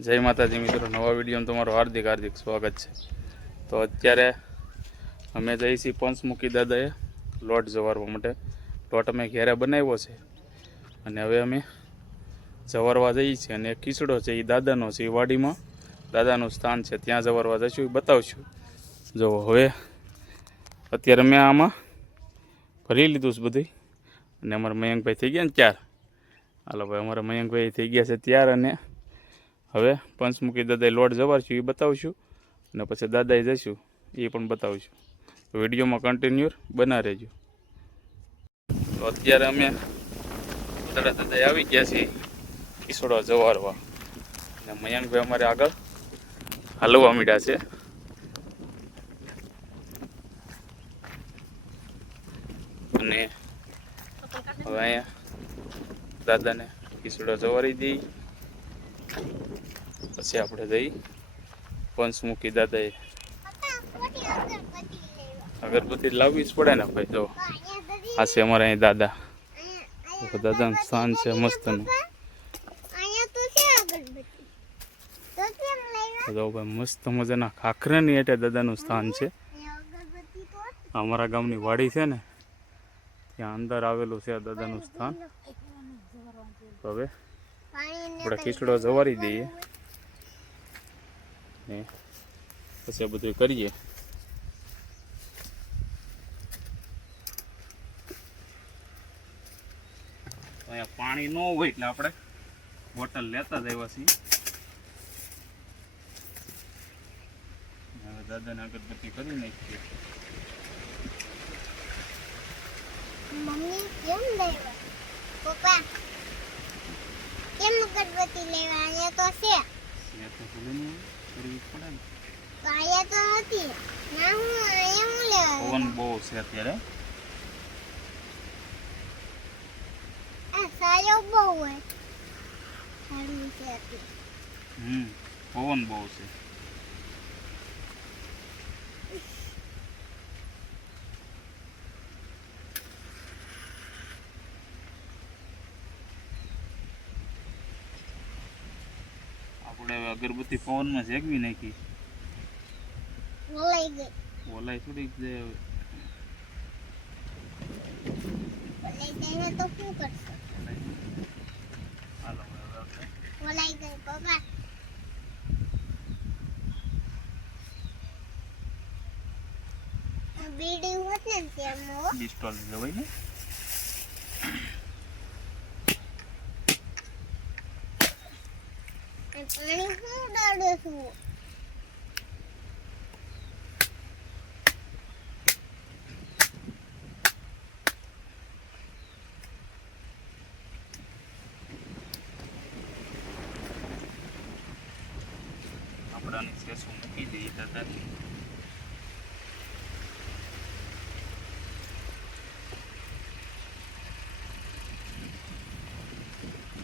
જય માતાજી મિત્રો, નવા વિડીયોમાં તમારું હાર્દિક હાર્દિક સ્વાગત છે। તો અત્યારે અમે જઈએ છીએ પંચમુખી દાદાએ લોટ જવારવા માટે। લોટ અમે ઘેરે બનાવ્યો છે અને હવે અમે જવારવા જઈએ છીએ। અને ખીચડો છે એ દાદાનો છે, એ વાડીમાં દાદાનું સ્થાન છે, ત્યાં જવારવા જઈશું, એ બતાવશું। જો હવે અત્યારે મેં આમાં ભરી લીધું છે બધું અને અમારા મયંકભાઈ થઈ ગયા ને તૈયાર। હાલો ભાઈ, અમારા મયંકભાઈ થઈ ગયા છે તૈયાર અને હવે પંચમુખી દાદાએ લોટ જવારશું એ બતાવશું અને પછી દાદાએ જઈશું એ પણ બતાવશું। તો વિડીયોમાં કન્ટિન્યુ બના રહેજો। તો અત્યારે અમે દાદાએ આવી ગયા છીએ ખીચડો જવારવા અને મયંકભાઈ અમારે આગળ હલવા મીડ્યા છે। અને હવે અહીંયા દાદાને ખીચડો જવારી દઈએ પછી આપણે જઈ પંચમુખી દાદાએ અગરબત્તી લાવવી જ પડે ને ભાઈ। જો આ છે અમારે અહીં દાદા, દાદાનું સ્થાન છે મસ્તનું। જો ભાઈ મસ્ત મજાના ખાખરાની હેઠે દાદાનું સ્થાન છે। અમારા ગામની વાડી છે ને ત્યાં અંદર આવેલું છે દાદાનું સ્થાન। હવે આપણે ખીચડો જવારી દઈએ ને પછી આ બધું કરીએ। અહીંયા પાણી ન હોય એટલે આપણે બોટલ લેતા જ આવ્યા છીએ। હવે દાદાને અગરબત્તી કરી નાખીએ। મમ્મી કેમ લેવા પપ્પા કેમ અગરબત્તી લેવા? અહીંયા તો છે, ત્યાં તો ભૂલે નહીં કરવી પડે ને, તો અહીંયા તો હતી ના, હું અહીંયા હું લેવા? પવન બહુ છે અત્યારે, આ સાયો બહુ હોય સારું છે અત્યારે। પવન બહુ છે। આપણે હવે અગરબત્તી પવનમાં જેગવી નાખી, ઓલાઈ ગઈ, ઓલાઈ થોડીક જાય હવે, ઓલાઈ ગઈ તો શું કરશો? હાલો હવે આપણે ઓલાઈ ગઈ પપ્પા, બીડી હોત ને તેમાં ડિસ્ટોલ લેવાય ને, પાણી હું ડાળો છું? આપણે આની સેસું મૂકી દઈએ દાદાને।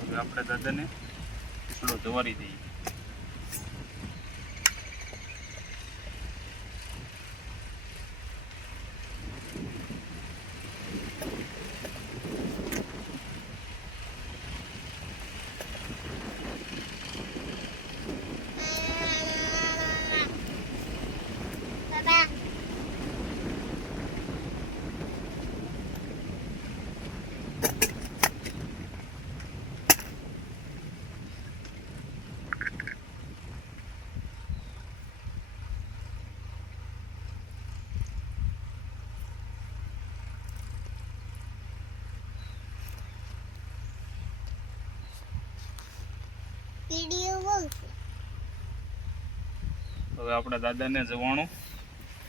હવે આપણે દાદાને ખીચડો જવારી દઈએ। પપ્પા વિડિયો બહુ છે। હવે આપણા દાદાને જવાનું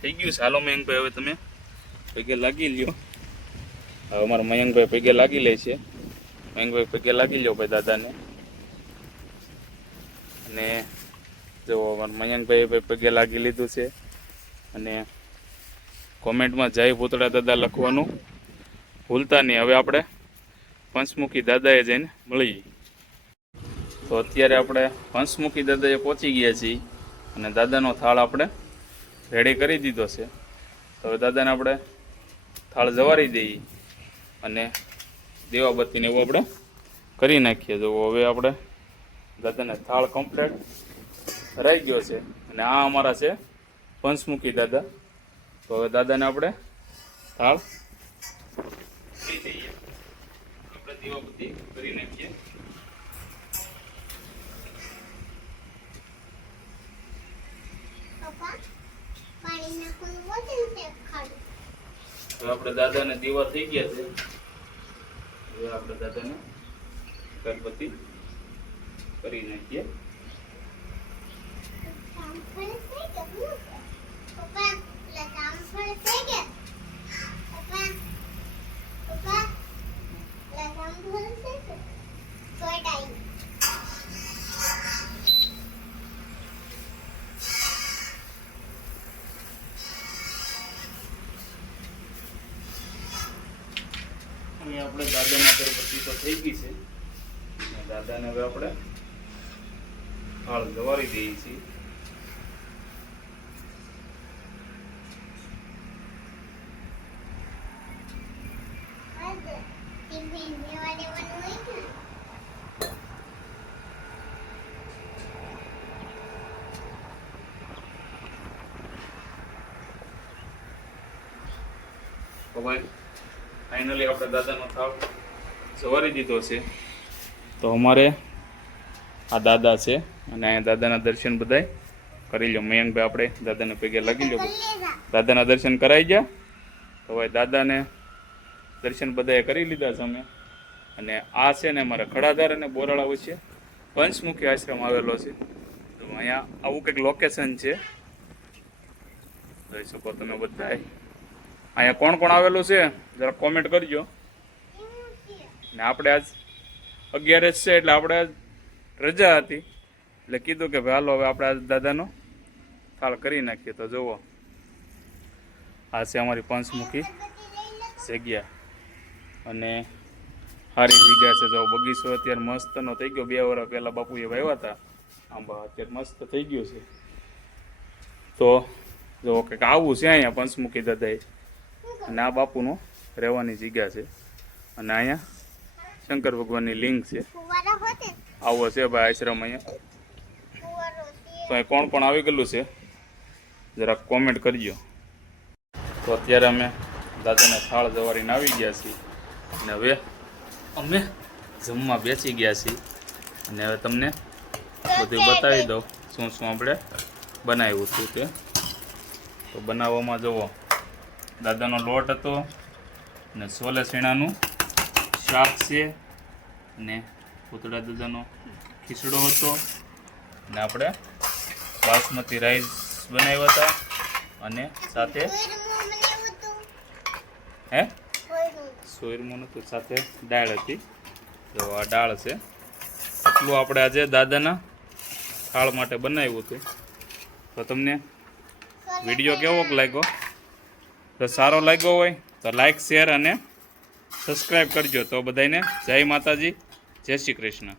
થઈ ગયું છે। હાલો મયંકભાઈ, હવે તમે પગે લાગી લ્યો। હવે અમારા મયંકભાઈ પગે લાગી લે છે। મયંકભાઈ પગે લાગી લ્યો ભાઈ દાદાને। અને જો અમારા મયંકભાઈ પગે લાગી લીધું છે અને કોમેન્ટમાં જય ભૂતળા દાદા લખવાનું ભૂલતા નહીં। હવે આપણે પંચમુખી દાદાએ જઈને મળીએ। તો અત્યારે આપણે પંચમુખી દાદાએ પહોંચી ગયા છીએ અને દાદાનો થાળ આપણે રેડી કરી દીધો છે। તો હવે દાદાને આપણે થાળ જવારી દઈએ અને દીવાબત્તીને એવું આપણે કરી નાખીએ। જો હવે આપણે દાદાને થાળ કમ્પ્લીટ રહી ગયો છે. અને આ અમારા છે પંચમુખી દાદા. તો હવે દાદાને આપણે થાળ દઈ દઈએ. આપણે દીવાબત્તી કરી નાખીએ. પપ્પા પાણી નાખવાનું બોટલ છે ખાલી. હવે આપણે દાદાને દીવા થઈ ગયા છે. હવે આપણે દાદાને ગણપતિ કરી નાખીએ. જામફળ છે કે શું છે? પપ્પા પેલા જામફળ છે કે? પપ્પા પપ્પા પેલા જામફળ છે કે? તોડાઈ. અહીં આપણે દાદાની અગરબત્તી તો થઈ ગઈ છે. અને દાદાને હવે આપણે થાળ જવારી દઈએ છીએ. આજે ટિફિન લેવા દેવાનું હોય ને. તો ભાઈ ફાઇનલી આપણે દાદાનો થાળ સવારી દીધો છે. તો અમારે આ દાદા છે અને અહીંયા દાદાના દર્શન બધાય કરી લો. મયંકભાઈ આપણે દાદાને પગે લાગી લો. દાદાના દર્શન કરાઈ ગયા. તો ભાઈ દાદાને દર્શન બધાએ કરી લીધા છે અમે. અને આ છે ને અમારા ખડાધાર અને બોરાળા વચ્ચે પંચમુખી આશ્રમ આવેલો છે. તો અહીંયા આવું કંઈક લોકેશન છે, જોઈ શકો તમે બધાય. અહીંયા કોણ કોણ આવેલું છે જરા કોમેન્ટ કરજો. ને આપણે આજ 11 છે એટલે આપણે આજ રજા હતી એટલે કીધું કે ભાઈ હાલો હવે આપણે આજ દાદાનો થાળ કરી નાખીએ. તો જુઓ આ છે અમારી પંચમુખી જગ્યા અને સારી જગ્યા છે. જો બગીચો અત્યારે મસ્તનો થઈ ગયો. 2 વર્ષ પહેલાં બાપુએ વાવ્યા હતા આંબા, અત્યારે મસ્ત થઈ ગયું છે. તો જો કંઈક આવું છે અહીંયા પંચમુખી દાદાએ. અને આ બાપુનું રહેવાની જગ્યા છે. અને અહીંયા શંકર ભગવાનની લિંગ છે. ફુવારો હોતે આવો છે ભાઈ આશ્રમ અહીંયા. ફુવારો તો અહીં કોણ કોણ આવી ગયેલું છે જરાક કોમેન્ટ કરજો. તો અત્યારે અમે દાદાને થાળ જવારીને આવી ગયા છીએ અને હવે અમે જમવા બેસી ગયા છીએ. અને હવે તમને બધું બતાવી દઉં શું શું આપણે બનાવ્યું હતું તે. તો બનાવવામાં જુઓ દાદાનો લોટ હતો અને છોલે શીણાનું શાક છે અને પૂતળા દાદાનો ખીચડો હતો અને આપણે બાસમતી રાઈસ બનાવ્યા હતા અને સાથે હે સોયરમું નહોતું, સાથે દાળ હતી. તો આ દાળ છે. એટલું આપણે આજે દાદાના થાળ માટે બનાવ્યું હતું. તો તમને વિડીયો કેવો લાગ્યો? તો સારો લાગ્યો હોય તો લાઈક, શેર અને સબસ્ક્રાઈબ કરજો. તો બધાને જય માતાજી, જય શ્રી કૃષ્ણ.